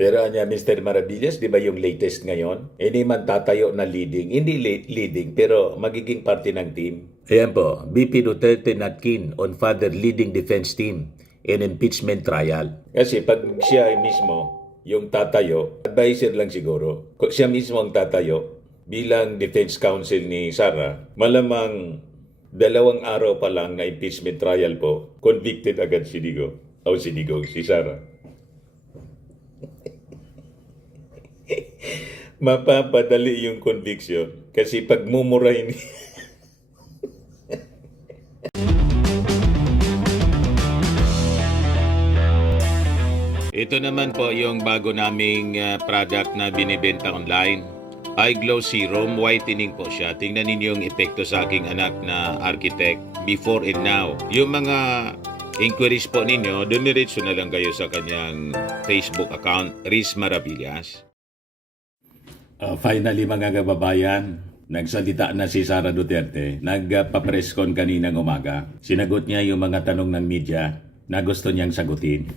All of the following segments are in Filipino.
Pero anya Mr. Maravillas, di ba yung latest ngayon? Hindi man tatayo na leading. Hindi leading, pero magiging parte ng team. Ayan po, BP Duterte not keen on father leading defense team in impeachment trial. Kasi pag siya mismo yung tatayo, advisor lang siguro. Kung siya mismo ang tatayo bilang defense counsel ni Sara, malamang 2 araw pa lang na impeachment trial po, convicted agad si Digo. O si Digo, si Sara. Mapapadali yung conviction kasi pag mumurahin Ito naman po yung bago naming product na binibenta online. iGlow Serum, whitening po siya. Tingnan ninyo yung epekto sa aking anak na architect before and now. Yung mga inquiries po ninyo, dumiretso na lang kayo sa kanyang Facebook account, Riz Maravillas. Finally mga kababayan, nagsalita na si Sara Duterte. Nagpa-press con kaninang umaga. Sinagot niya yung mga tanong ng media na gusto niyang sagutin.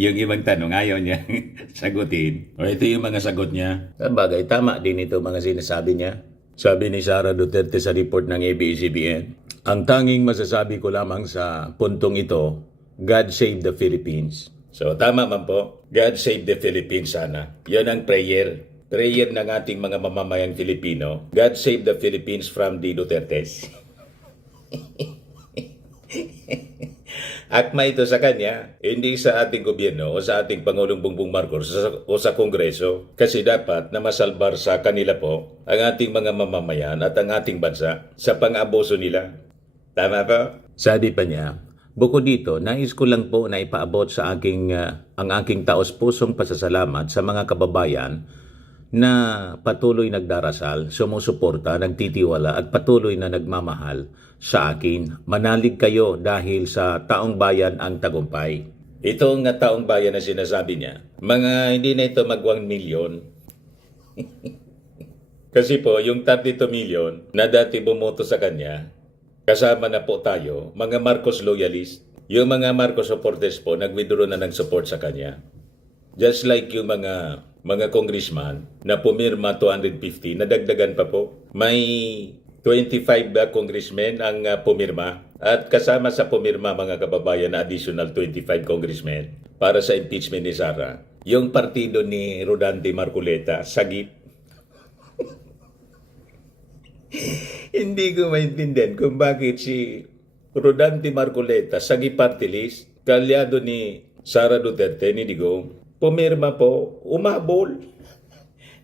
Yung ibang tanong ayaw niya sagutin. O ito yung mga sagot niya. Bagay, tama din ito mga sinasabi niya. Sabi ni Sara Duterte sa report ng ABS-CBN, ang tanging masasabi ko lamang sa puntong ito, God save the Philippines. So tama man po, God save the Philippines sana. Yan ang prayer. Prayer ng ating mga mamamayang Filipino. God save the Philippines from the Dutertes. Akma ito sa kanya, hindi sa ating gobyerno o sa ating Pangulong Bongbong Marcos o sa Kongreso. Kasi dapat na masalbar sa kanila po ang ating mga mamamayan at ang ating bansa sa pang-abuso nila. Tama ba? Sabi pa niya, bukod dito, nais ko lang po na ipaabot sa ang aking taos-pusong pasasalamat sa mga kababayan na patuloy nagdarasal, sumusuporta, nagtitiwala at patuloy na nagmamahal sa akin. Manalig kayo dahil sa taong bayan ang tagumpay. Ito nga taong bayan na sinasabi niya, hindi na ito mag 1 million. Kasi po, yung 32 million na dati bumoto sa kanya, kasama na po tayo, mga Marcos loyalist. Yung mga Marcos supporters po, nag-withdraw na ng support sa kanya. Just like yung mga congressman na pumirma 250, nadagdagan pa po. May 25 congressmen ang pumirma. At kasama sa pumirma mga kababayan na additional 25 congressmen para sa impeachment ni Sara. Yung partido ni Rodante Marcoleta, sagip. Hindi ko maintindihan kung bakit si Rodante Marcoleta, sagip party list, kalyado ni Sara Duterte, ni Digong, pumirma po, umabol.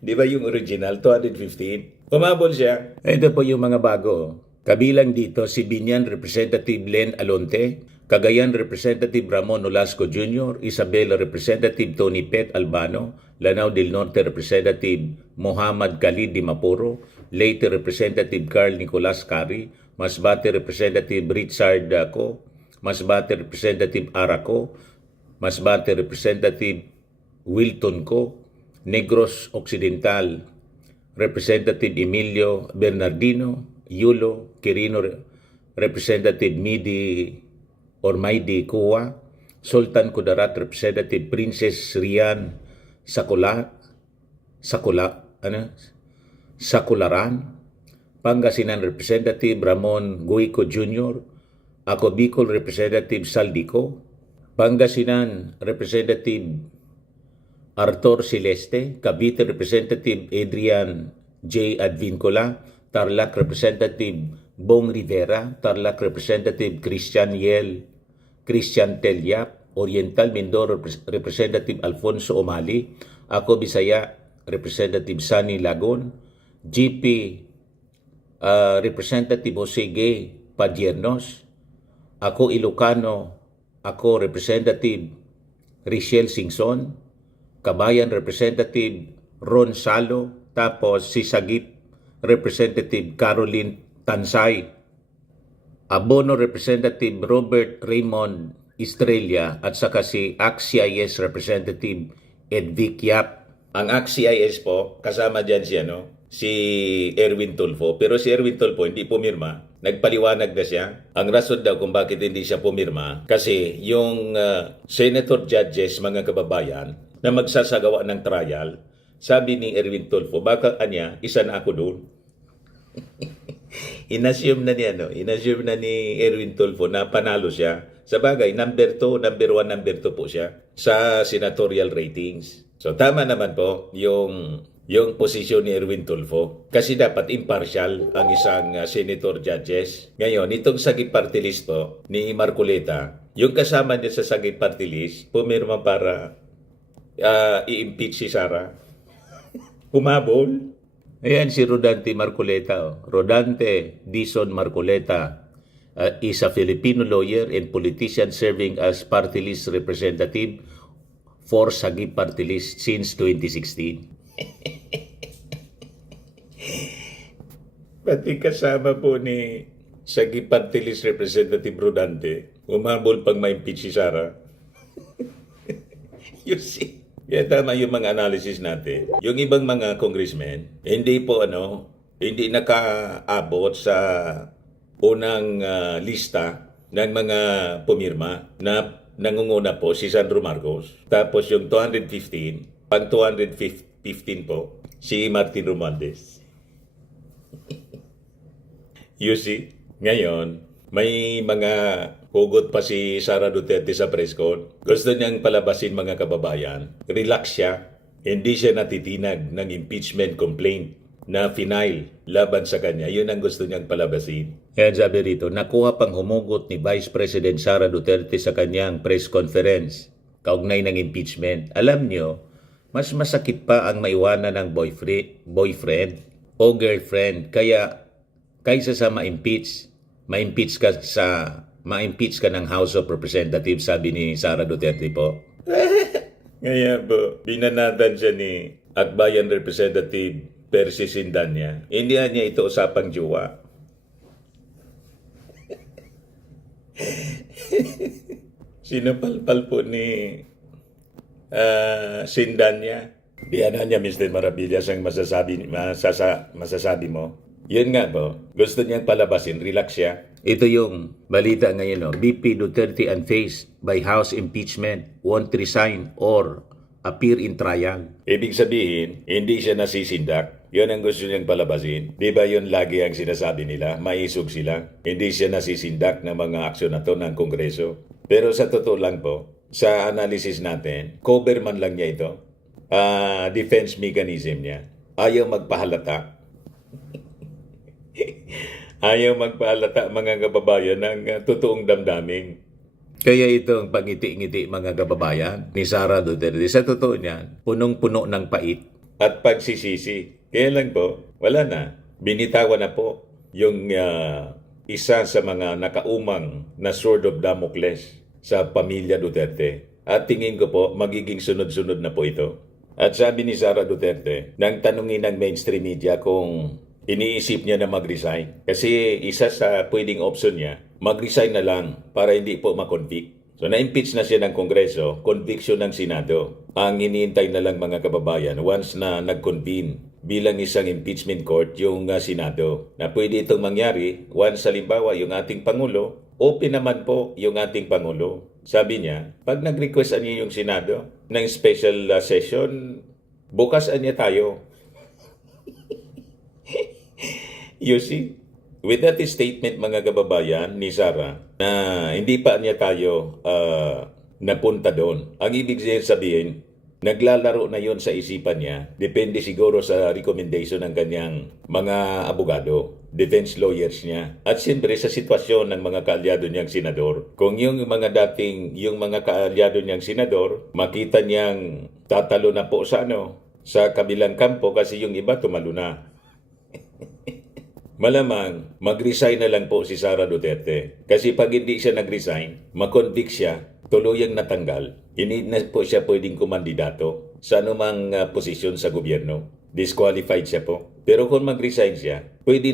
Di ba yung original, 215? Umabol siya. Ito po yung mga bago. Kabilang dito si Binyan Representative Len Alonte, Cagayan Representative Ramon Nolasco Jr., Isabela Representative Tony Pet Albano, Lanao del Norte Representative Muhammad Khalid Dimapuro, Leyte Representative Carl Nicolas Cari, Masbate Representative Richard Co, Masbate Representative Araco, Masbate Representative Wilton Co, Negros Occidental Representative Emilio Bernardino, Yulo Quirino Representative Maidi Kuwa, Sultan Kudarat Representative Princess Rian Sakularan, Pangasinan Representative Ramon Guico Jr., ako Bicol Representative Saldico, Pangasinan Representative Arthur Celeste, Cavite Representative Adrian J. Advincola, Tarlac Representative Bong Rivera, Tarlac Representative Christian Telyap, Oriental Mindoro Representative Alfonso Omali, ako Bisaya Representative Sunny Lagon, GP Representative Jose Gay Padiernos, ako Ilocano, ako Representative Richelle Singson, Kabayan Representative Ron Salo, tapos si Sagip Representative Caroline Tansay, Abono Representative Robert Raymond Estrella, at saka si ACT-CIS Representative Edvic Yap. Ang ACT-CIS po, kasama dyan si Erwin Tulfo, pero si Erwin Tulfo hindi pumirma nagpaliwanag na siya. Ang rason daw kung bakit hindi siya pumirma, kasi yung senator judges, mga kababayan, na magsasagawa ng trial, sabi ni Erwin Tulfo, baka anya, isa na ako doon. Inassume na niya, no? Inassume na ni Erwin Tulfo na panalo siya. Sa bagay, number 2, number 1, number 2 po siya sa senatorial ratings. So tama naman po yung posisyon ni Erwin Tulfo. Kasi dapat impartial ang isang senator judges. Ngayon, itong sagip party list po ni Marcoleta, yung kasama niya sa sagip party list, pumirma para i-impeach si Sara. Humabol. Ayan si Rodante Marcoleta. Oh. Rodante Dizon Marcoleta is a Filipino lawyer and politician serving as party list representative for Sagip Party List since 2016. Pati kasama po ni Sagip Party List Representative Rodante, umabol pang ma-impeach si Sara. You see? Kaya tama yung mga analysis natin. Yung ibang mga congressmen, hindi po hindi nakaabot sa unang lista ng mga pumirma na nangunguna po si Sandro Marcos. Tapos yung 215, pang 215 po, si Martin Romualdez. You see? Ngayon, may mga hugot pa si Sara Duterte sa press con. Gusto niyang palabasin, mga kababayan. Relax siya. Hindi siya natitinag ng impeachment complaint na final laban sa kanya. Yun ang gusto niyang palabasin. Kaya sabi rito, nakuha pang humugot ni Vice President Sara Duterte sa kanyang press conference kaugnay ng impeachment. Alam niyo, mas masakit pa ang maiwanan ng boyfriend o girlfriend kaysa sa ma-impeach ka ng House of Representatives, sabi ni Sara Duterte po. Kaya po, binanatan siya ni Akbayan Representative Percy Sindanya. Hindi niya ito usapang jowa. Sinapalpal po ni Sindanya. Diyan niya, Mr. Maravillas, ang masasabi mo. Yun nga po, gusto niyang palabasin, relax siya. Ito yung balita ngayon, no? BP Duterte unfazed by House impeachment, won't resign or appear in trial. Ibig sabihin, hindi siya nasisindak. Yun ang gusto niyang palabasin. Di ba yun lagi ang sinasabi nila? Maisog sila. Hindi siya nasisindak ng mga aksyon na to ng Kongreso. Pero sa totoo lang po, sa analysis natin, cover man lang niya ito. Defense mechanism niya. Ayaw magpahalata. Ayaw magpaalata, mga kababayan, ng totoong damdamin. Kaya itong pangiti-ngiti, mga kababayan, ni Sara Duterte, sa totoo niyan, punong-puno ng pait at pagsisisi. Kaya lang po, wala na. Binitawan na po yung isa sa mga nakaumang na sword of Damocles sa pamilya Duterte. At tingin ko po, magiging sunod-sunod na po ito. At sabi ni Sara Duterte, nang tanungin ng mainstream media kung iniisip niya na mag-resign. Kasi isa sa pwedeng option niya, mag-resign na lang para hindi po makonvict. So na-impeach na siya ng Kongreso, conviction ng Senado. Ang iniintay na lang, mga kababayan, once na nag-convene bilang isang impeachment court yung Senado. Na pwede itong mangyari once halimbawa yung ating Pangulo, open naman po yung ating Pangulo. Sabi niya, pag nag-request niya yung Senado ng special session, bukas niya tayo. You see, with that statement, mga kababayan, ni Sara, na hindi pa niya tayo napunta doon. Ang ibig sabihin, naglalaro na yon sa isipan niya. Depende siguro sa recommendation ng kanyang mga abogado, defense lawyers niya. At siyempre sa sitwasyon ng mga kaalyado niyang senador. Kung yung mga kaalyado niyang senador, makita niyang tatalo na po sa sa kabilang kampo kasi yung iba tumalo na. Malamang, mag-resign na lang po si Sara Duterte. Kasi pag hindi siya nag-resign, makonvict siya, tuluyang natanggal, hindi na po siya pwedeng kumandidato sa anumang posisyon sa gobyerno. Disqualified siya po. Pero kung mag-resign siya, pwede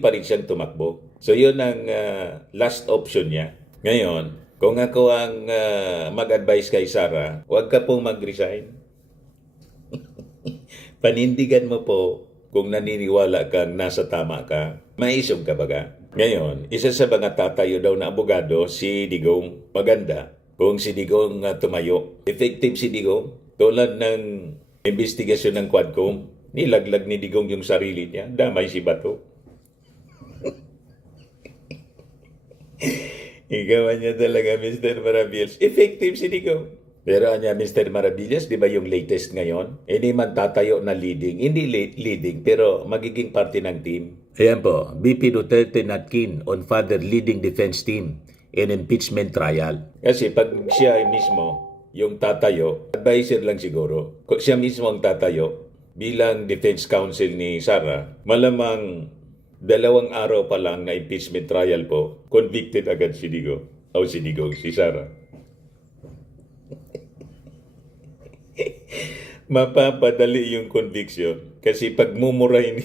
pa rin siyang tumakbo. So yun ang last option niya. Ngayon, kung ako ang mag-advise kay Sara, huwag ka pong mag-resign. Panindigan mo po kung naniniwala kang nasa tama ka, maisog ka baga. Ngayon, isa sa mga tatayo daw na abogado, si Digong. Maganda kung si Digong tumayo. Effective si Digong. Tulad ng investigasyon ng Quadcom, nilaglag ni Digong yung sarili niya. Damay si Bato. Ikaw niya talaga, Mr. Maravillas. Effective si Digong. Pero anya, Mr. Maravillas, di ba yung latest ngayon? Hindi man tatayo na leading. Hindi leading, pero magiging parte ng team. Ayan po, BP Duterte not keen on father leading defense team in impeachment trial. Kasi pag siya mismo, yung tatayo, advisor lang siguro. Kung siya mismo ang tatayo, bilang defense counsel ni Sara, malamang 2 araw pa lang na impeachment trial po, convicted agad si Digong. O si Digong, si Sara. Mapapadali yung conviction kasi pag mumurahin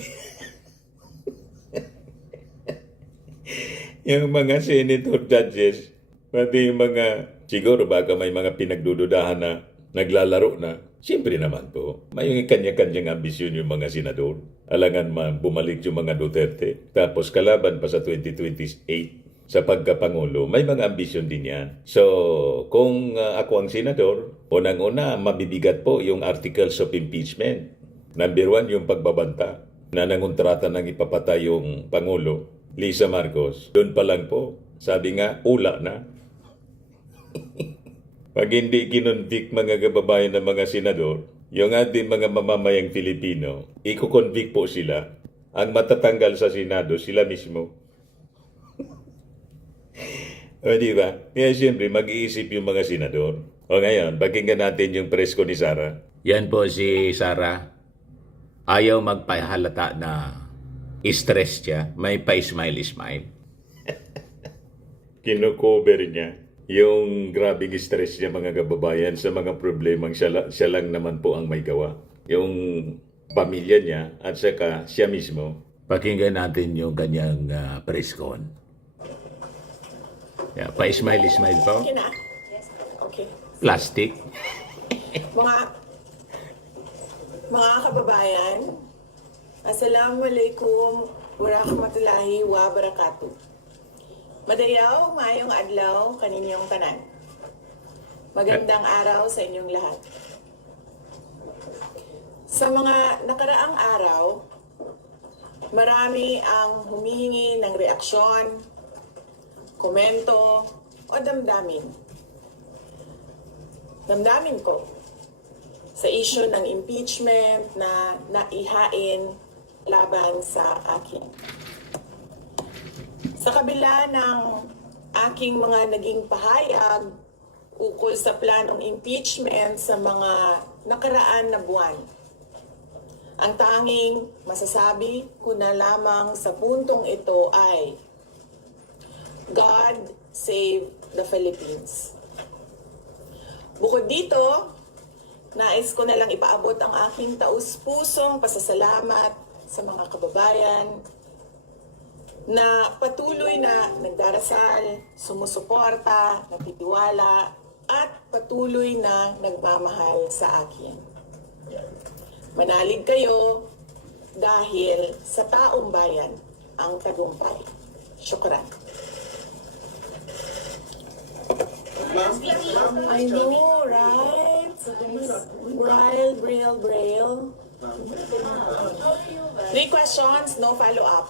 yung mga senator judges, pati yung mga, siguro baka may mga pinagdududahan na naglalaro na. Siyempre naman po, may kanya-kanyang ambisyon yung mga senador. Alangan man bumalik yung mga Duterte. Tapos kalaban pa sa 2028 sa pagkapangulo, may mga ambisyon din yan. So, kung ako ang senador, unang-una, mabibigat po yung articles of impeachment. Number 1, yung pagbabanta na nangontrata ng ipapatay yung Pangulo, Lisa Marcos. Doon pa lang po, sabi nga, ula na. Pag hindi kinonvict mga kababayan ng mga senador, yung ating mga mamamayang Filipino, iko-convict po sila. Ang matatanggal sa Senado, sila mismo. O diba? Kaya siyempre, mag-iisip yung mga senador. O ngayon, pakinggan natin yung presko ni Sara. Yan po si Sara. Ayaw magpahalata na stress siya. May pa-smile-smile. Kino-cover niya yung grabing stress niya mga kababayan sa mga problemang siya lang naman po ang may gawa. Yung pamilya niya at saka siya mismo. Pakinggan natin yung kanyang preskon. Yeah, pa-smile-smile po. Okay na? Yes. Okay. Plastic. Mga kababayan, Assalamualaikum warahmatullahi wabarakatuh. Madayaw, mayong adlaw, kaninyong tanan. Magandang araw sa inyong lahat. Sa mga nakaraang araw, marami ang humihingi ng reaksyon, komento, o damdamin. Damdamin ko sa issue ng impeachment na naihain laban sa akin. Sa kabila ng aking mga naging pahayag ukol sa planong impeachment sa mga nakaraan na buwan, ang tanging masasabi ko na lamang sa puntong ito ay God save the Philippines. Bukod dito, nais ko na lang ipaabot ang aking taus-pusong pasasalamat sa mga kababayan na patuloy na nagdarasal, sumusuporta, nagtitiwala, at patuloy na nagmamahal sa akin. Manalig kayo dahil sa taong bayan ang tagumpay. Syukran. I know, right? Braille. 3 questions, no follow-up.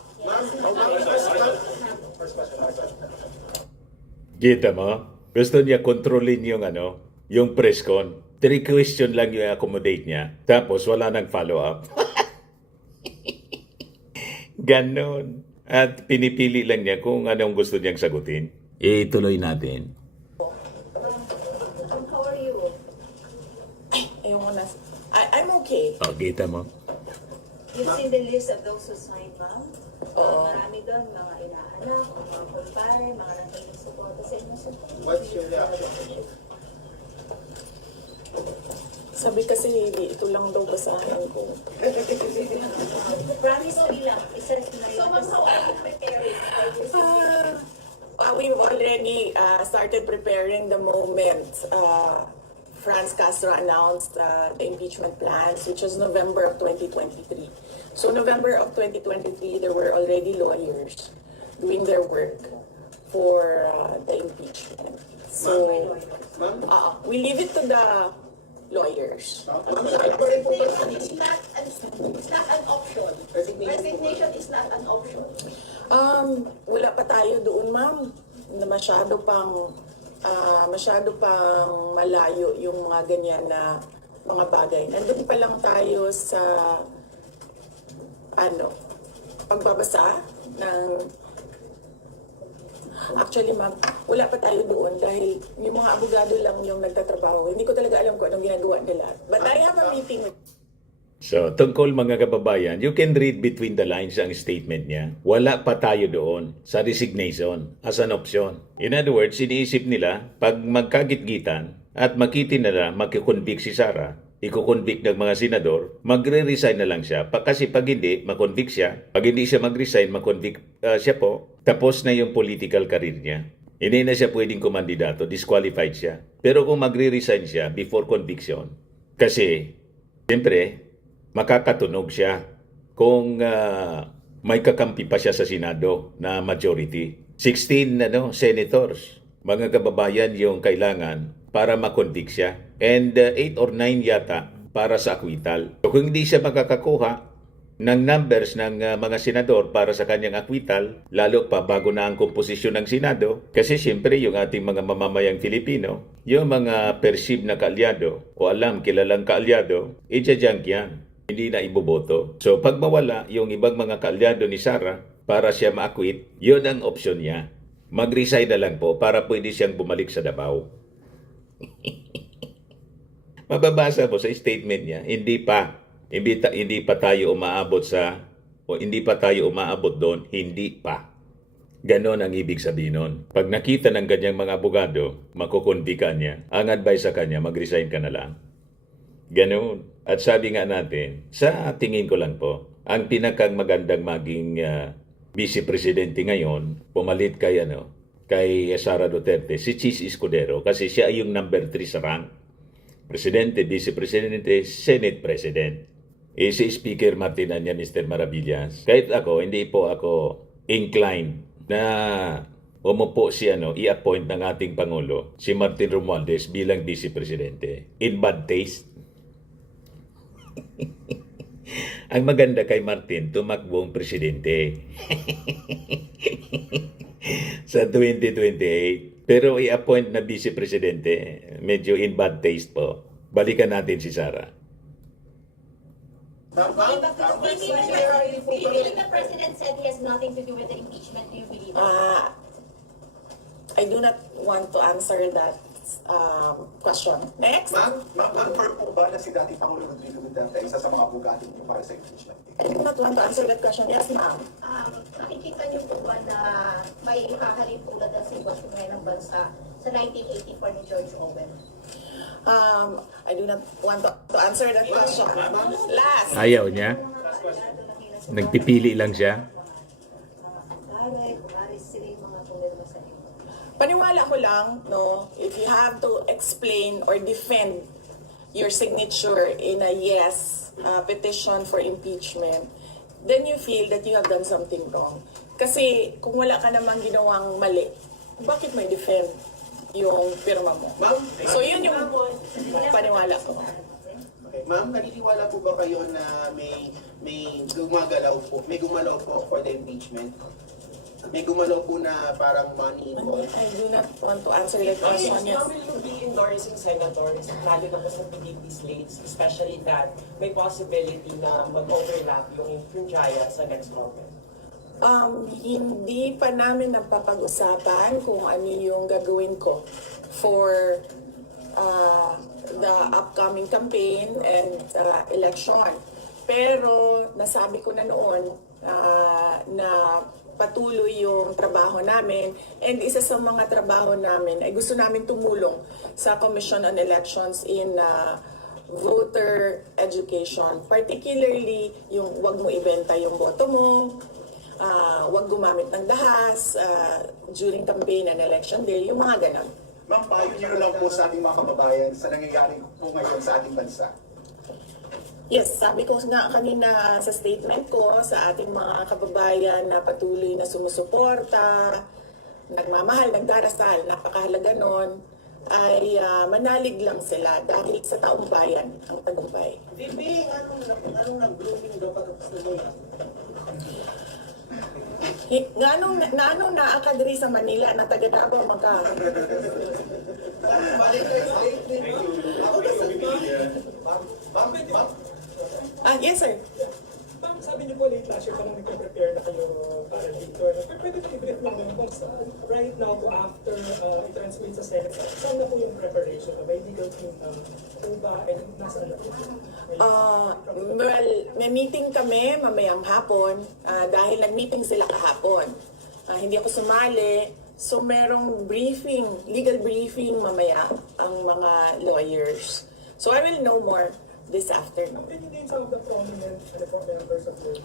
Kita mo? Gusto niya kontrolin yung yung press con. 3 question lang yung accommodate niya. Tapos wala nang follow-up. Ganon. At pinipili lang niya kung anong gusto niyang sagutin. Ituloy natin. How are you? Ayoko na. I'm okay. O, kita mo? You've seen the list of those who signed, ma'am? Oo. Marami doon, mga inaanak, mga kumpare, mga naging suporta sa inyo. What's your reaction? Sabi kasi hindi, ito lang daw basahin ko. Promise me lang, isa rin na yun. We've already started preparing the moment Franz Castro announced the impeachment plans, which was November of 2023. So November of 2023, there were already lawyers doing their work for the impeachment. So, Ma'am, we leave it to the lawyers. Resignation is not an option. Resignation is not an option. Wala pa tayo doon, ma'am. Na masyado pang malayo yung mga ganyan na mga bagay. Nandun pa lang tayo sa pagbabasa ng. Actually, ma'am, wala pa tayo doon dahil yung mga abogado lang yung nagtatrabaho. Hindi ko talaga alam kung anong ginagawa nila. But I have a meeting with. So, tungkol mga kababayan, you can read between the lines ang statement niya. Wala pa tayo doon sa resignation as an option. In other words, iniisip nila, pag magkagitgitan at makita nila makikonvict si Sara, iko-convict ng mga senador, magre-resign na lang siya. Kasi pag hindi, makonvict siya. Pag hindi siya mag-resign, makonvict siya po. Tapos na yung political career niya. Hindi na siya pwedeng kumandidato, disqualified siya. Pero kung magre-resign siya before conviction, kasi, siyempre, makakatunog siya kung may kakampi pa siya sa Senado na majority. 16 senators, mga kababayan yung kailangan para makonvict siya. And 8 or 9 yata para sa acquittal. So kung hindi siya makakakuha ng numbers ng mga senador para sa kanyang acquittal, lalo pa bago na ang komposisyon ng Senado, kasi siyempre yung ating mga mamamayang Filipino, yung mga perceived na kaalyado o kilalang kaalyado, i-junk yan. Hindi na iboboto. So pag mawala yung ibang mga kaalyado ni Sara para siya ma-acquit, yun ang option niya. Mag-resign na lang po para pwede siyang bumalik sa Davao. Mababasa po sa statement niya, hindi pa tayo umaabot doon, hindi pa. Ganon ang ibig sabihin nun. Pag nakita ng ganyang mga abogado, makukonvikan niya. Ang advice sa kanya, mag-resign ka na lang. Ganon. At sabi nga natin, sa tingin ko lang po, ang pinakang magandang maging vice presidente ngayon, pumalit kay Sara Duterte, si Chis Escudero, kasi siya ay yung number 3 sa rank. Presidente, Vice Presidente, Senate President. Si Speaker Martin-Anya, Mr. Maravillas. Kahit ako, hindi po ako inclined na umupo i-appoint ng ating Pangulo, si Martin Romualdez bilang Vice Presidente. In bad taste. Ang maganda kay Martin, tumakbong presidente. Sa 2028. Pero i-appoint na Vice Presidente, medyo in bad taste po. Balikan natin si Sara. Even the president said he has nothing to do with the impeachment. Do you believe that? I do not want to answer that question. Next. Ma'am, confirm po ba na si dating Pangulo Rodrigo Duterte isa sa mga abogado niyo para sa impeachment? I do not want to answer that question. Yes, ma'am. Nakikita niyo po ba na may hahalin tulad ng sitwasyon ngayon ng bansa sa 1984 ni George Orwell? I do not want to answer that question. Last. Ayaw niya? Nagpipili lang siya? Paniwala ko lang, if you have to explain or defend your signature in a yes petition for impeachment, then you feel that you have done something wrong. Kasi kung wala ka namang ginawang mali, bakit may defend yung pirma mo? So yun yung paniwala ko. Okay. Ma'am, naniniwala po ba kayo na may gumalaw po for the impeachment? May gumalaw po na parang money involved? I do not want to answer that question. Yes. Will you be endorsing senators, lalo na po sa PDP slates, especially that may possibility na mag-overlap yung Jaya sa next government? Hindi pa namin napapag-usapan kung ano yung gagawin ko for the upcoming campaign and election. Pero nasabi ko na noon na patuloy yung trabaho namin, and isa sa mga trabaho namin ay gusto namin tumulong sa Commission on Elections in voter education, particularly yung wag mo ibenta yung boto mo, wag gumamit ng dahas during campaign and election day, yung mga ganon. Ma'am, payo niyo lang po sa ating mga kababayan sa nangyayari po ngayon sa ating bansa. Yes, sabi ko nga kanina sa statement ko sa ating mga kababayan na patuloy na sumusuporta, nagmamahal, nagdarasal, napakahalaga nun, ay manalig lang sila dahil sa taong bayan ang tagumpay. Bibi, anong nag-blooming daw pagkatapos na yan? Anong naakadiri sa Manila na taga Davao magka? Valentine's Day, ako kasal pa. Ma'am, Yes sir. Ma'am, sabi niyo po late last year pa nang nagpe-prepare na kayo para dito. Pero pwede ko i-brief mo naman kung saan, right now to after i-transmit sa Senate, saan na po yung preparation? May legal team po ba? And nasaan na po? Well, may meeting kami mamayang hapon dahil nag-meeting sila kahapon. Hindi ako sumali. So merong briefing, legal briefing mamaya ang mga lawyers. So I will know more this afternoon. Can you name some of the prominent members of the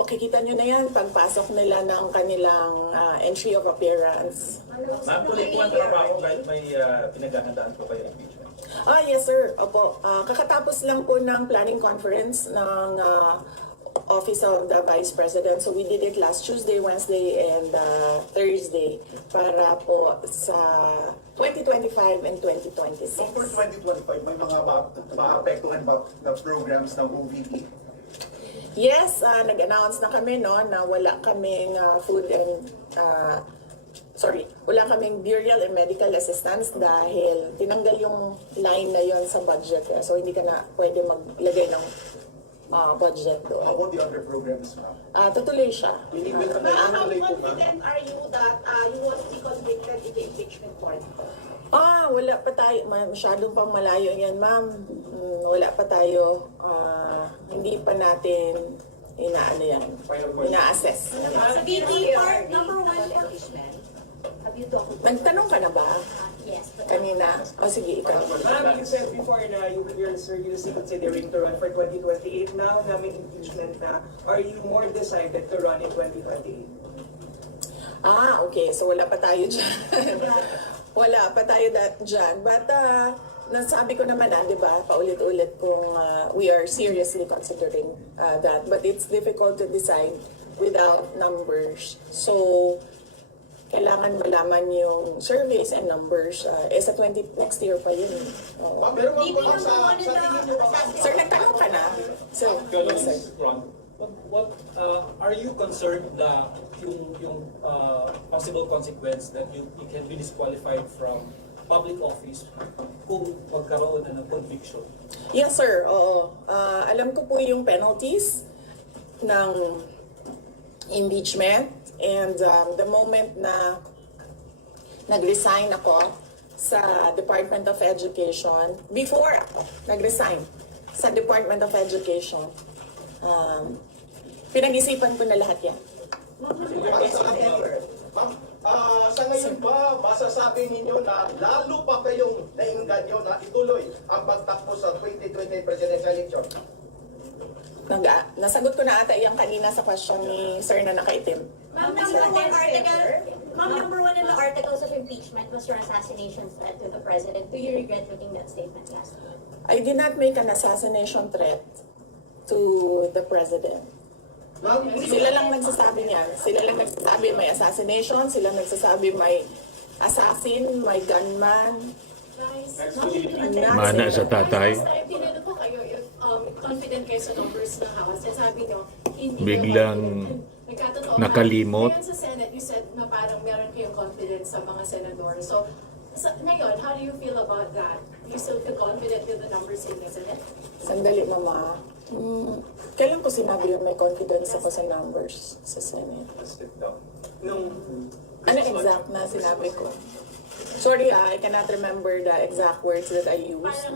Makikita nyo na yan pagpasok nila ng kanilang entry of appearance. Ma'am, tuloy po ang trabaho kahit may pinaghahandaan po kayo impeachment. Yes sir. Opo. Kakatapos lang po ng planning conference ng Office of the Vice President. So we did it last Tuesday, Wednesday, and Thursday para po sa 2025 and 2026. So for 2025, may mga maapektuhan ba na programs ng OVP? Yes, nag-announce na kami no na wala kaming food and wala kaming burial and medical assistance dahil tinanggal yung line na yon sa budget. So hindi ka na pwede maglagay ng budget How doon. about the other programs, ma'am? Tutuloy siya. Ma'am, how confident are you that you won't be convicted in the impeachment court? Wala pa tayo. Masyadong pang malayo yan, ma'am. Wala pa tayo. Hindi pa natin ina-assess. Sa BP part, number 1 impeachment. Have you talked about Nagtanong ka na ba? Yes. But Kanina? Sige, ikaw. Ma'am, you said before na you're seriously considering to run for 2028. Now na may impeachment na, are you more decided to run in 2028? Okay. So wala pa tayo dyan. Wala pa tayo dyan. But nasabi ko naman di ba, paulit-ulit kung we are seriously considering that. But it's difficult to decide without numbers. So, kailangan malaman yung surveys and numbers. Sa next year pa yun. Oo. Pero ma'am, BP number 1 in the Sir, nagtanong ka na? So, yes, sir. What are you concerned na yung possible consequence that you can be disqualified from public office kung magkaroon na ng conviction? Yes, sir. Oo. Alam ko po yung penalties ng impeachment and the moment na nag-resign ako sa Department of Education, before ako nag-resign sa Department of Education, pinag-isipan ko na lahat yan. Ma'am, sa ngayon ba, masasabi ninyo na lalo pa kayong nainganyo na ituloy ang pagtakbo sa 2020 presidential election? Nasagot ko na ata yan kanina sa question ni Sir na nakaitim. Ma'am, number 1 in the articles of impeachment was your assassination threat to the president. Do you regret making that statement last night? I did not make an assassination threat to the president. Sila lang nagsasabi niyan. Sila lang nagsasabi may assassination, sila nagsasabi may assassin, may gunman. Mana sa tatay. Tinanong ko kayo if confident kayo sa numbers ng House. Sabi nyo, hindi Biglang nagkatotoo. nakalimot. Ngayon sa Senate, you said na parang meron kayong confidence sa mga senador. So, ngayon, how do you feel about that? Do you still feel confident with the numbers in the Senate? Sandali, mama. Kailan ko sinabi yung may confidence ako sa numbers sa Senate? Ano exact na sinabi ko? Sorry, I cannot remember the exact words that I used.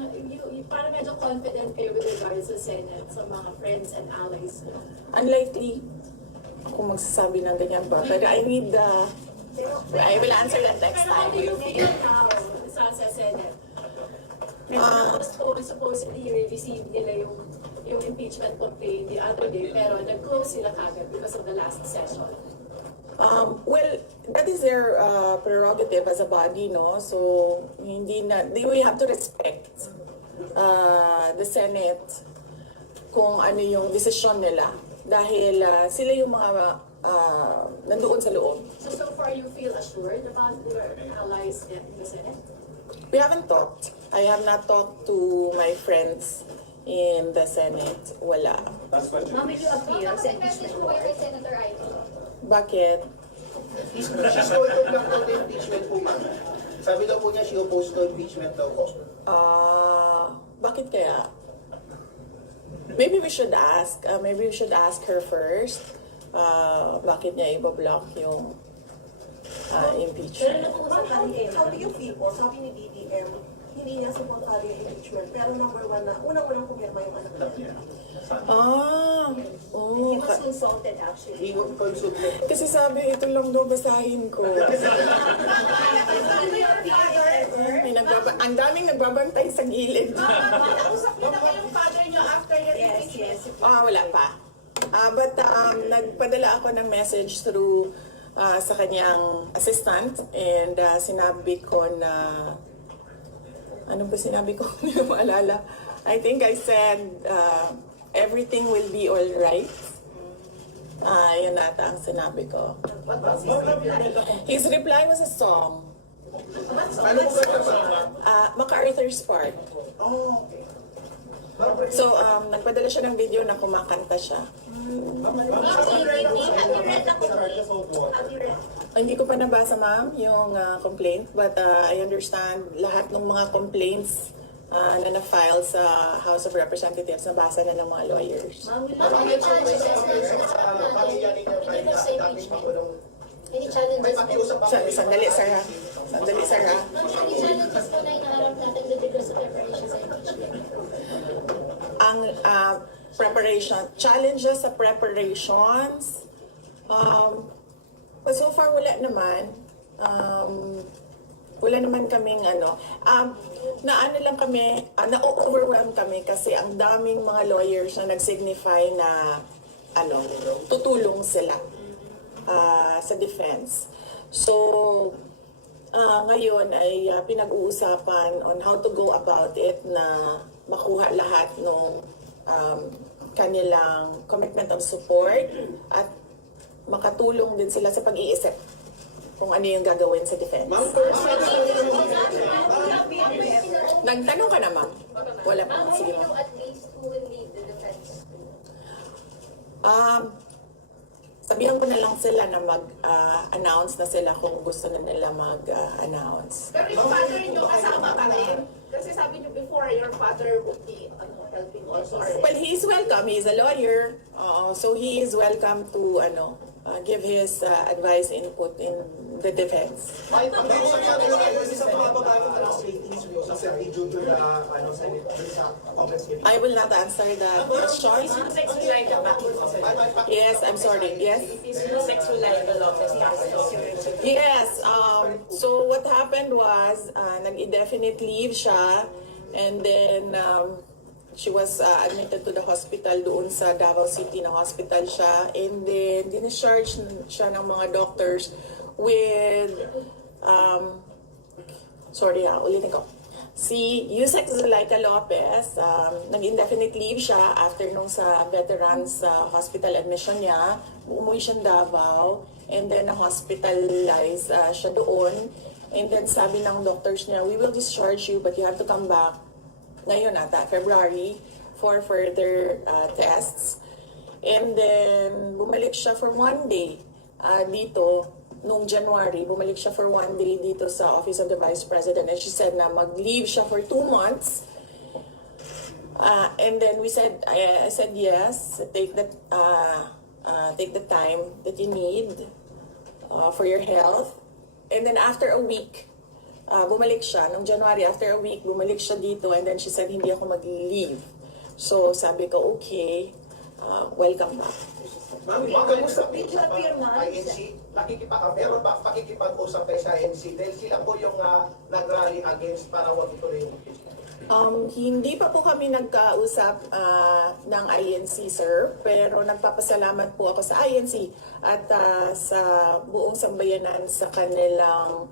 Parang medyo confident kayo with regards sa Senate, sa mga friends and allies. Unlikely ako magsasabi ng ganyan ba. But I need I will answer that next Pero how do you time. feel now sa Senate? Supposedly, you-receive nila yung impeachment complaint the other day, pero nag-close sila kagad because of the last session. Well, that is their prerogative as a body, no? So, we have to respect the Senate kung ano yung desisyon nila. Dahil sila yung mga nandoon sa loob. So far you feel assured about your allies in the Senate? We haven't talked. I have not talked to my friends in the Senate. Wala. Ma'am, will you appeal sa impeachment court? Senator Ivy. Bakit? She's going to block out the impeachment po, ma'am. Sabi daw po niya, she opposed to impeachment daw po. Bakit kaya? Maybe we should ask. Maybe we should ask her first. Bakit niya ibablock yung impeachment? How do you feel po? Sabi ni BBM, hindi niya supportado yung impeachment. Pero number one na, unang-unang pumirma yung anak niya. He was consulted actually. He would consult me. Kasi sabi, ito lang daw basahin ko. Ang daming nagbabantay sa gilid. Nausap niyo na kayong father niyo after your impeachment? Wala pa. But nagpadala ako ng message through sa kanyang assistant and sinabi ko na ano ba sinabi ko? Hindi ko maalala. I think I said everything will be all right. Yun ata ang sinabi ko. His reply was a song. Ano po ba? MacArthur's Park. Oh, okay. So, nagpadala siya ng video na kumakanta siya. Hindi ko pa nabasa, ma'am, yung complaint. But I understand lahat ng mga complaints na na-file sa House of Representatives, nabasa na ng mga lawyers. Any challenges po? Sandali, sir, ha? Sandali, sir, ha? Any challenges po na inaharap natin with regards to preparation sa impeachment? Ang challenges sa preparations, so far wala naman. Wala naman kaming naano lang kami, na-overwhelm kami kasi ang daming mga lawyers na nag-signify na tutulong sila sa defense. So, ngayon ay pinag-uusapan on how to go about it na makuha lahat ng kanilang commitment of support at makatulong din sila sa pag-iisip kung ano yung gagawin sa defense. Nagtanong ka na, ma'am? Wala pa. Sige, ma'am. At least who will lead the defense? Sabihan ko na lang sila na mag-announce na sila kung gusto na nila mag-announce. Pero yung father niyo kasama pa rin? Kasi sabi niyo before, your father would be helping also. Well, he's welcome. He's a lawyer. So he is welcome to give his advice, input in the defense. Ay, ang gusto niya sa mga bagong ratings sa video na sa comments niya. I will not answer that question. Sex Ulaika back to Yes, I'm sorry. Yes. Sex Ulaika Lopez Castro. Yes. So what happened was, nag-indefinite leave siya, and then she was admitted to the hospital doon sa Davao City na hospital siya, and then discharge siya ng mga doctors with ulitin ko. Si Yusek Zulaika Lopez, nag-indefinite leave siya after nung sa veterans hospital admission niya. Umuwi siya ng Davao, and then na-hospitalize siya doon. And then sabi ng doctors niya, we will discharge you but you have to come back ngayon ata, February, for further tests. And then bumalik siya for 1 day dito. Nung January, bumalik siya for 1 day dito sa Office of the Vice President, and she said na mag-leave siya for 2 months. And then I said yes, take the time that you need for your health. And then after a week, bumalik siya. Nung January, after a week, bumalik siya dito, and then she said hindi ako mag-leave. So sabi ko, okay, welcome back. Ma'am, kamusta po sa INC? Meron ba pakikipag-usap kayo sa INC? Dahil sila po yung nag-rally against para wag ituloy yung impeachment. Hindi pa po kami nagkausap ng INC, sir, pero nagpapasalamat po ako sa INC at sa buong sambayanan sa kanilang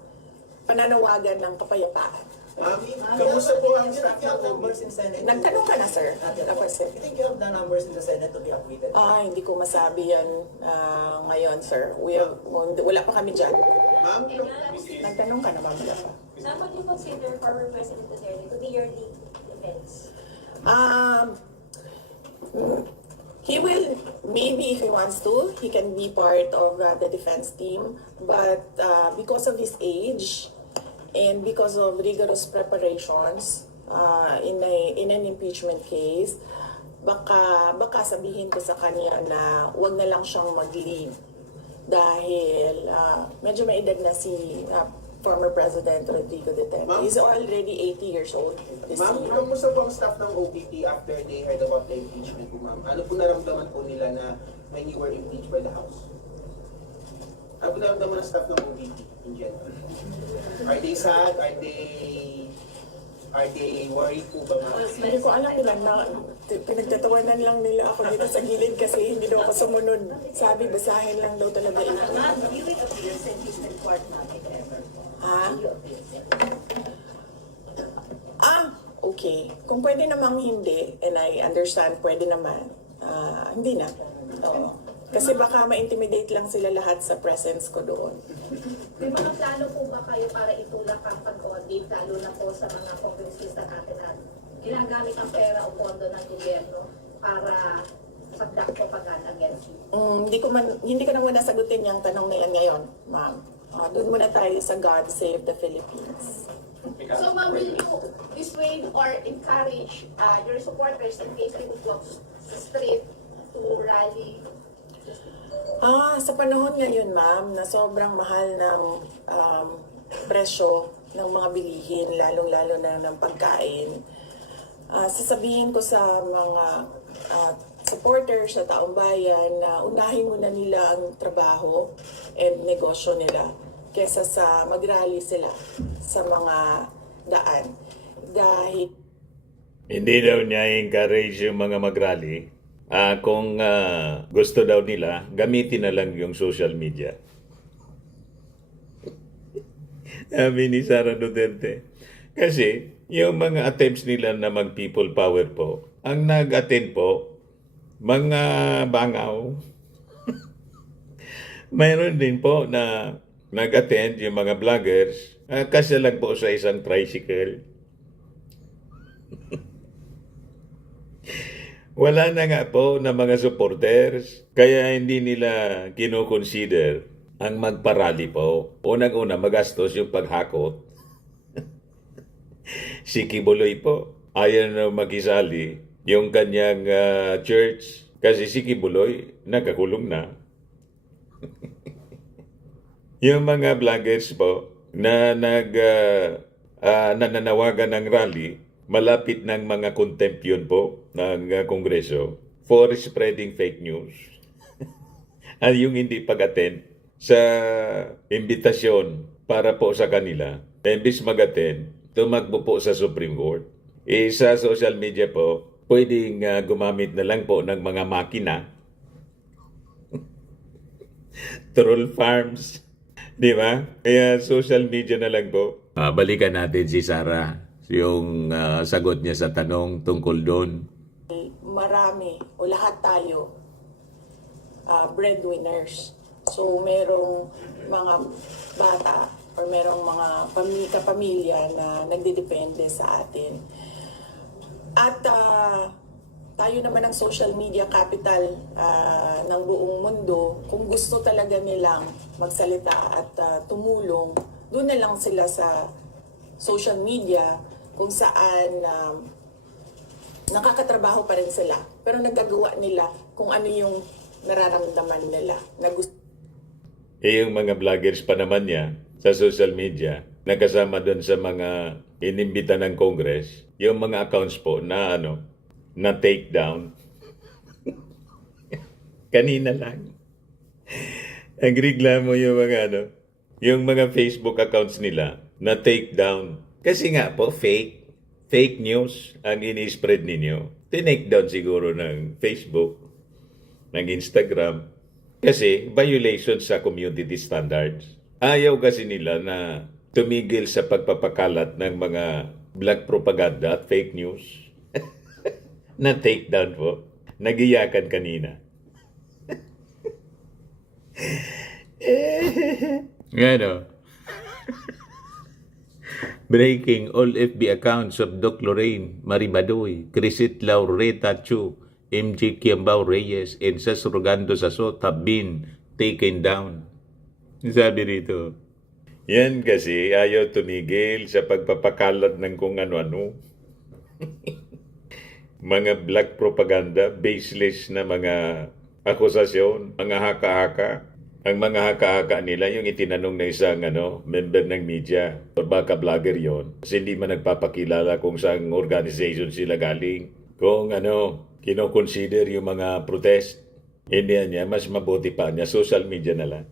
pananawagan ng kapayapaan. Ma'am, kamusta po ang staff ng numbers in Senate? Nagtanong ka na, sir? Tapos, You think you have the numbers in the Senate to be acquitted? hindi ko masabi yan ngayon, sir. Wala pa kami dyan. Ma'am, Nagtanong ka na, ma'am. Wala pa. Ma'am, would you consider former President Duterte to be your lead defense? He will, maybe if he wants to, he can be part of the defense team. But because of his age and because of rigorous preparations in an impeachment case, baka sabihin ko sa kanya na wag na lang siyang mag-lead dahil medyo may edad na si former President Rodrigo Duterte. Ma'am? He's already 80 years old this Ma'am, year. kamusta po ang staff ng OPP after they heard about the impeachment po, ma'am? Ano po naramdaman po nila na when you were impeached by the House? Ano po naramdaman ng staff ng OPP in general? Are they sad? Are they worried po ba, ma'am? Hindi ko alam nila na pinagtatawanan lang nila ako dito sa gilid kasi hindi daw ako sumunod. Sabi, basahin lang daw talaga ito. Ma'am, you will appear sa impeachment court, ma'am, if ever. Ha? You appear. Okay. Kung pwede namang hindi, and I understand, pwede naman. Hindi na. Oo. Kasi baka ma-intimidate lang sila lahat sa presence ko doon. May mga plano po ba kayo para itulak ang pag-audit, lalo na po sa mga kongresista natin na ginagamit ang pera o pondo ng gobyerno para pagdak propaganda against you? Hindi ko na muna sagutin yung tanong na yan ngayon, ma'am. Doon muna tayo sa God Save the Philippines. So, ma'am, will you dissuade or encourage your supporters in case they would walk sa street to rally? Sa panahon ngayon, ma'am, na sobrang mahal ng presyo ng mga bilihin, lalong-lalo na ng pagkain, sasabihin ko sa mga supporters sa taong bayan na unahin muna nila ang trabaho and negosyo nila kesa sa mag-rally sila sa mga daan. Dahil Hindi daw niya encourage yung mga mag-rally. Kung gusto daw nila, gamitin na lang yung social media. Sabi ni Sara Duterte. Kasi yung mga attempts nila na mag-people power po, ang nag-attend po, mga bangaw. Mayroon din po na nag-attend yung mga vloggers, kasi lang po sa isang tricycle. Wala na nga po na mga supporters, kaya hindi nila kinoconsider ang magparally po. Unang-una, magastos yung paghakot. Si Kibuloy po, ayaw na makisali yung kanyang church kasi si Kibuloy nakakulong na. Yung mga vloggers po na nananawagan ng rally, malapit ng mga contempt yun po ng Kongreso for spreading fake news. At yung hindi pag-attend sa imbitasyon para po sa kanila, imbis mag-attend, tumakbo po sa Supreme Court. Sa social media po, pwedeng gumamit na lang po ng mga makina. Troll farms. Di ba? Kaya social media na lang po. Balikan natin si Sara. Yung sagot niya sa tanong tungkol doon. marami o lahat tayo breadwinners. So merong mga bata or merong mga kapamilya na nagdidepende sa atin. At tayo naman ang social media capital ng buong mundo. Kung gusto talaga nilang magsalita at tumulong, doon na lang sila sa social media kung saan nakakatrabaho pa rin sila. Pero nagagawa nila kung ano yung nararamdaman nila na gusto. Yung mga vloggers pa naman niya sa social media, nakasama doon sa mga inimbita ng Congress, yung mga accounts po na na take down. Kanina lang. Ang reklamo yung mga yung mga Facebook accounts nila na take down. Kasi nga po, fake news ang ini-spread ninyo. Tinake down siguro ng Facebook, ng Instagram, kasi violation sa community standards. Ayaw kasi nila na tumigil sa pagpapakalat ng mga black propaganda at fake news na take down po. Nagiyakan kanina. Ano? Breaking all FB accounts of Doc Lorraine, Maribadoy, Crisit Laureta Chu, MJ Kiambao Reyes, and Sasrogando Sasot have been taken down. Sabi rito, yan kasi ayaw tumigil sa pagpapakalat ng kung ano-ano. Mga black propaganda, baseless na mga akusasyon, mga haka-haka. Ang mga haka-haka nila, yung itinanong na isang member ng media, o baka vlogger yon, kasi hindi man nagpapakilala kung saan organization sila galing. Kung kino-consider yung mga protest, hindi niya, mas mabuti pa niya, social media na lang.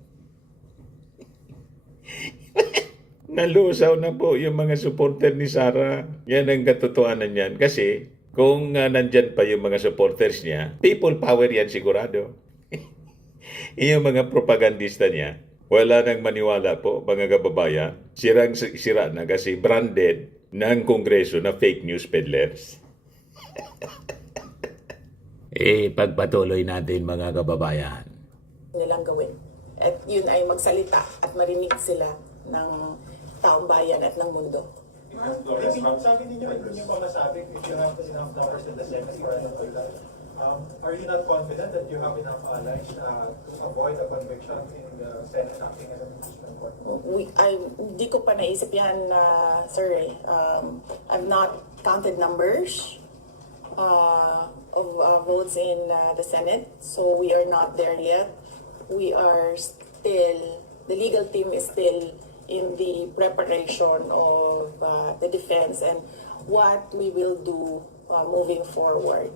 Nalusaw na po yung mga supporter ni Sara. Yan ang katotohanan yan. Kasi kung nandyan pa yung mga supporters niya, people power yan sigurado. Yung mga propagandista niya, wala nang maniwala po, mga kababayan. Sira na kasi branded ng Kongreso na fake news peddlers. Pagpatuloy natin, mga kababayan. Nilang gawin. At yun ay magsalita at marinig sila ng taong bayan at ng mundo. Sabi ninyo, hindi nyo pa masabi if you have enough numbers in the Senate for ano to that. Are you not confident that you have enough allies to avoid a conviction in the Senate acting as an impeachment court? Hindi ko pa naisip yan, sir. I've not counted numbers of votes in the Senate, so we are not there yet. We are still, the legal team is still in the preparation of the defense and what we will do moving forward.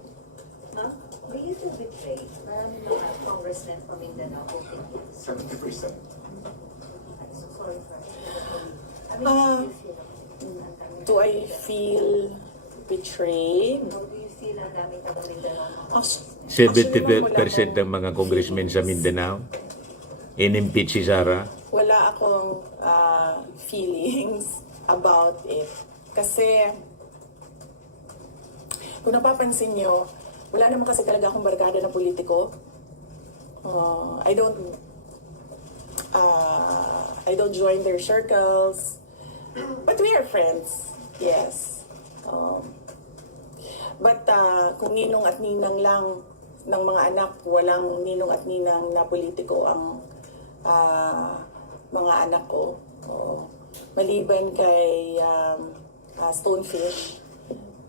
Were you to betray? Maraming mga congressmen from Mindanao who think it's 70%. sorry for Do I feel betrayed? Or do you feel ang dami taga Mindanao? 70% ng mga congressmen sa Mindanao in-impeach si Sara. Wala akong feelings about it. Kasi, kung napapansin nyo, wala naman kasi talaga akong barkada na politiko. I don't join their circles. But we are friends. Yes. But kung ninong at ninang lang ng mga anak, walang ninong at ninang na politiko ang mga anak ko. Maliban kay Stonefish,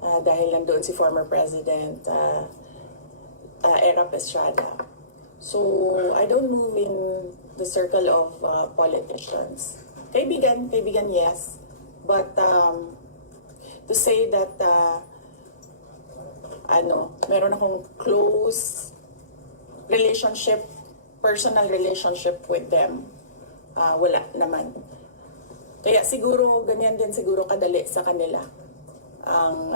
dahil nandoon si former President Erap Estrada. So, I don't move in the circle of politicians. Kaibigan, yes. But to say that meron akong close relationship, personal relationship with them, wala naman. Kaya siguro, ganyan din siguro kadali sa kanila ang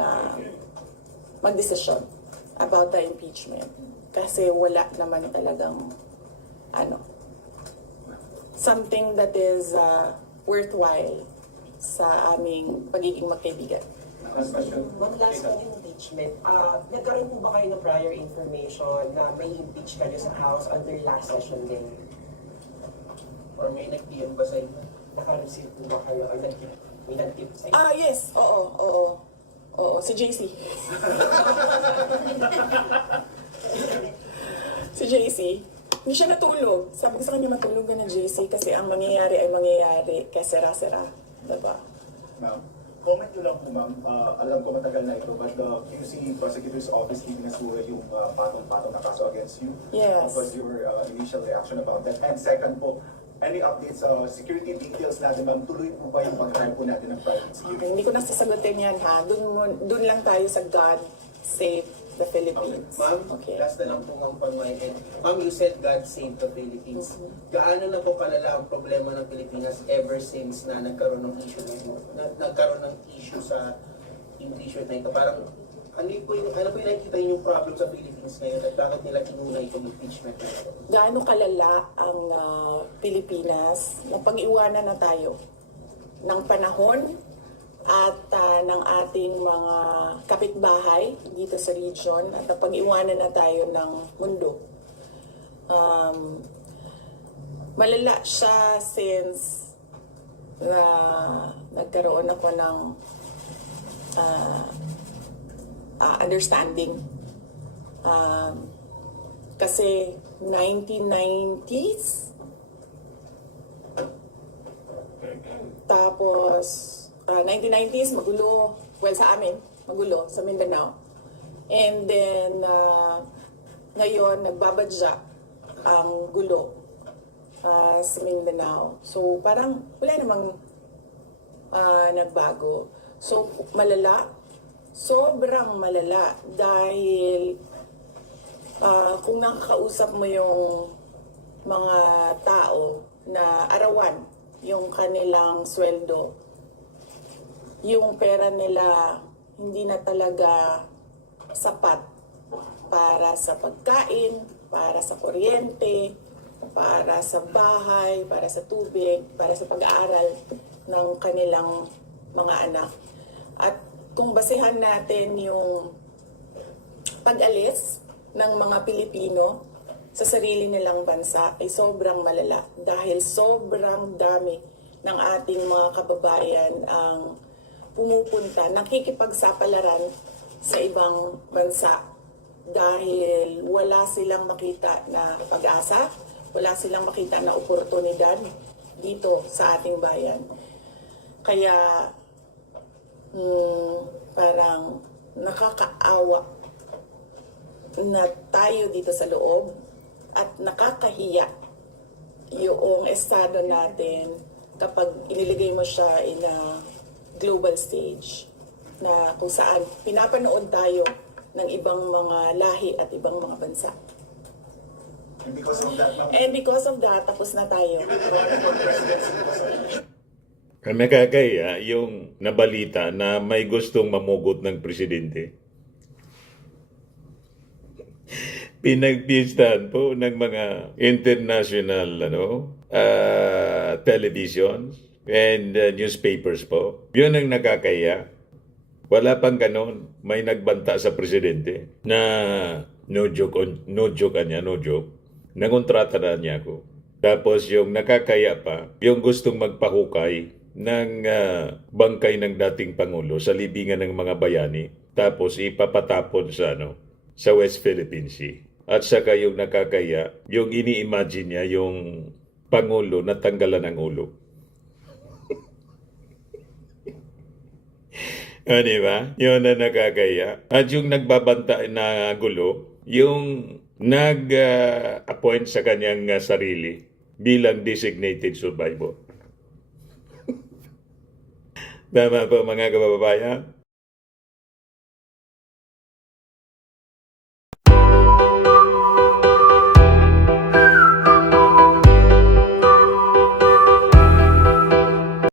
magdesisyon about the impeachment. Kasi wala naman talagang something that is worthwhile sa aming pagiging magkaibigan. Last question. Ma'am, last on impeachment. Nagkaroon po ba kayo ng prior information na may impeach kayo sa House under last session din? Or may nag-PM ba sa inyo? Naka-receive po ba kayo? Or may nag-tip sa inyo? Yes. Oo. Si JC. Si JC. Hindi siya natulog. Sabi ko sa kanya, matulog ka na, JC, kasi ang mangyayari ay mangyayari kaya sera-sera. Diba? Ma'am, comment nyo lang po, ma'am. Alam ko matagal na ito, but the QC Prosecutor's Office leading us through yung patong-patong na kaso against you. Yes. What was your initial reaction about that? And second po, any updates sa security details natin, ma'am? Tuloy po ba yung pag-hire po natin ng private security? Okay, hindi ko nasasagutin yan, ha? Doon lang tayo sa God Save the Philippines. Ma'am, Okay. last na lang po ng pag-my-end. Ma'am, you said God save the Philippines. Gaano na po kalala ang problema ng Pilipinas ever since na nagkaroon ng issue sa impeachment na ito? Parang, ano po yung nakikita yung problem sa Philippines ngayon at bakit nila inuna itong impeachment na ito? Gaano kalala ang Pilipinas na pag-iwanan na tayo ng panahon at ng ating mga kapitbahay dito sa region at napag-iwanan na tayo ng mundo. Malala siya since nagkaroon ako ng understanding. Kasi 1990s, tapos 1990s magulo, well sa amin, magulo sa Mindanao. And then ngayon nagbabadya ang gulo sa Mindanao. So parang wala namang nagbago. So malala, sobrang malala dahil kung nakakausap mo yung mga tao na arawan yung kanilang sweldo, yung pera nila hindi na talaga sapat para sa pagkain, para sa kuryente, para sa bahay, para sa tubig, para sa pag-aaral ng kanilang mga anak. At kung basehan natin yung pag-alis ng mga Pilipino sa sarili nilang bansa ay sobrang malala dahil sobrang dami ng ating mga kababayan ang pumupunta, nakikipagsapalaran sa ibang bansa dahil wala silang makita na pag-asa, wala silang makita na oportunidad dito sa ating bayan. Kaya parang nakakaawa na tayo dito sa loob at nakakahiya yung estado natin kapag iniligay mo siya in a global stage na kung saan pinapanood tayo ng ibang mga lahi at ibang mga bansa. And because of that, ma'am, And because of that, tapos na tayo. you will run for presidency. Nakakaya yung nabalita na may gustong mamugot ng presidente. Pinagpistahan po ng mga international televisions and newspapers po. Yun ang nakakaya. Wala pang ganon. May nagbanta sa presidente na no joke niya. Nangontrata na niya ako. Tapos yung nakakaya pa, yung gustong magpahukay ng bangkay ng dating Pangulo sa libingan ng mga bayani. Tapos ipapatapon sa West Philippine Sea. At saka yung nakakaya, yung ini-imagine niya yung Pangulo na tanggalan ng ulo. Diba? Yun na nakakaya. At yung nagbabanta na gulo, yung nag-appoint sa kanyang sarili bilang designated survivor. Tama po mga kababayan?